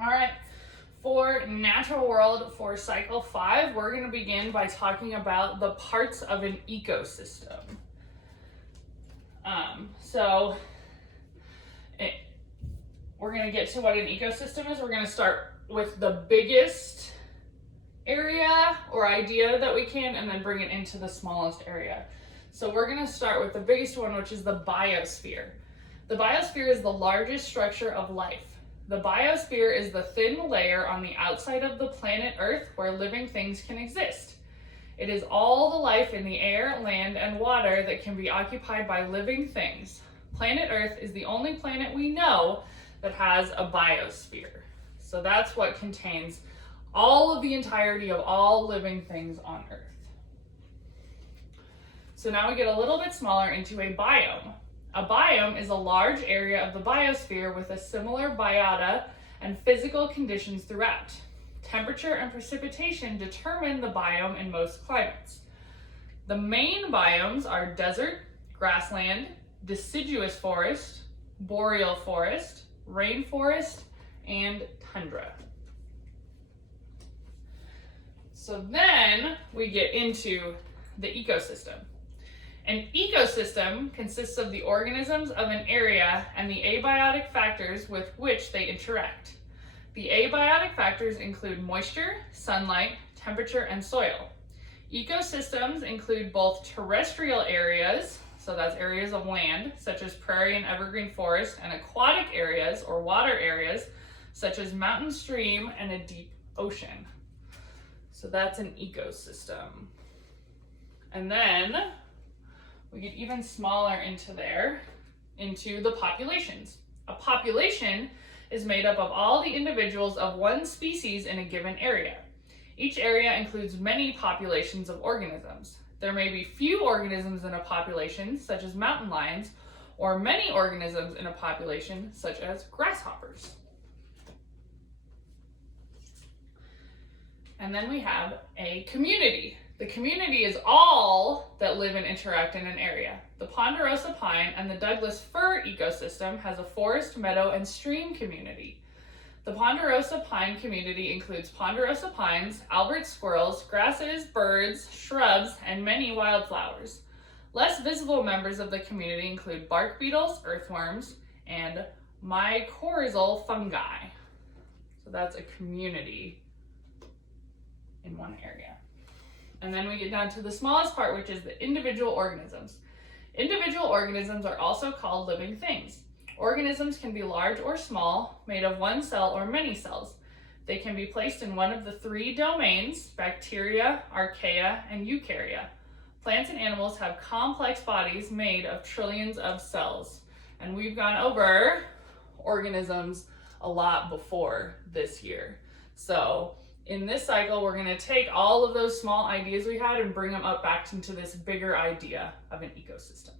All right, for natural world for cycle 5, we're going to begin by talking about the parts of an ecosystem. We're going to get to what an ecosystem is. We're going to start with the biggest area or idea that we can, and then bring it into the smallest area. So we're going to start with the biggest one, which is the biosphere. The biosphere is the largest structure of life. The biosphere is the thin layer on the outside of the planet Earth where living things can exist. It is all the life in the air, land, and water that can be occupied by living things. Planet Earth is the only planet we know that has a biosphere. So that's what contains all of the entirety of all living things on Earth. So now we get a little bit smaller into a biome. A biome is a large area of the biosphere with a similar biota and physical conditions throughout. Temperature and precipitation determine the biome in most climates. The main biomes are desert, grassland, deciduous forest, boreal forest, rainforest, and tundra. So then we get into the ecosystem. An ecosystem consists of the organisms of an area and the abiotic factors with which they interact. The abiotic factors include moisture, sunlight, temperature, and soil. Ecosystems include both terrestrial areas, so that's areas of land, such as prairie and evergreen forest, and aquatic areas or water areas, such as mountain, stream, and a deep ocean. So that's an ecosystem. And then we get even smaller into the populations. A population is made up of all the individuals of one species in a given area. Each area includes many populations of organisms. There may be few organisms in a population, such as mountain lions, or many organisms in a population, such as grasshoppers. And then we have a community. The community is all that live and interact in an area. The ponderosa pine and the Douglas fir ecosystem has a forest, meadow, and stream community. The ponderosa pine community includes ponderosa pines, Albert squirrels, grasses, birds, shrubs, and many wildflowers. Less visible members of the community include bark beetles, earthworms, and mycorrhizal fungi. So that's a community in one area. And then we get down to the smallest part, which is the individual organisms. Individual organisms are also called living things. Organisms can be large or small, made of one cell or many cells. They can be placed in one of the 3 domains: bacteria, archaea, and eukarya. Plants and animals have complex bodies made of trillions of cells. And we've gone over organisms a lot before this year. So in this cycle, we're going to take all of those small ideas we had and bring them up back into this bigger idea of an ecosystem.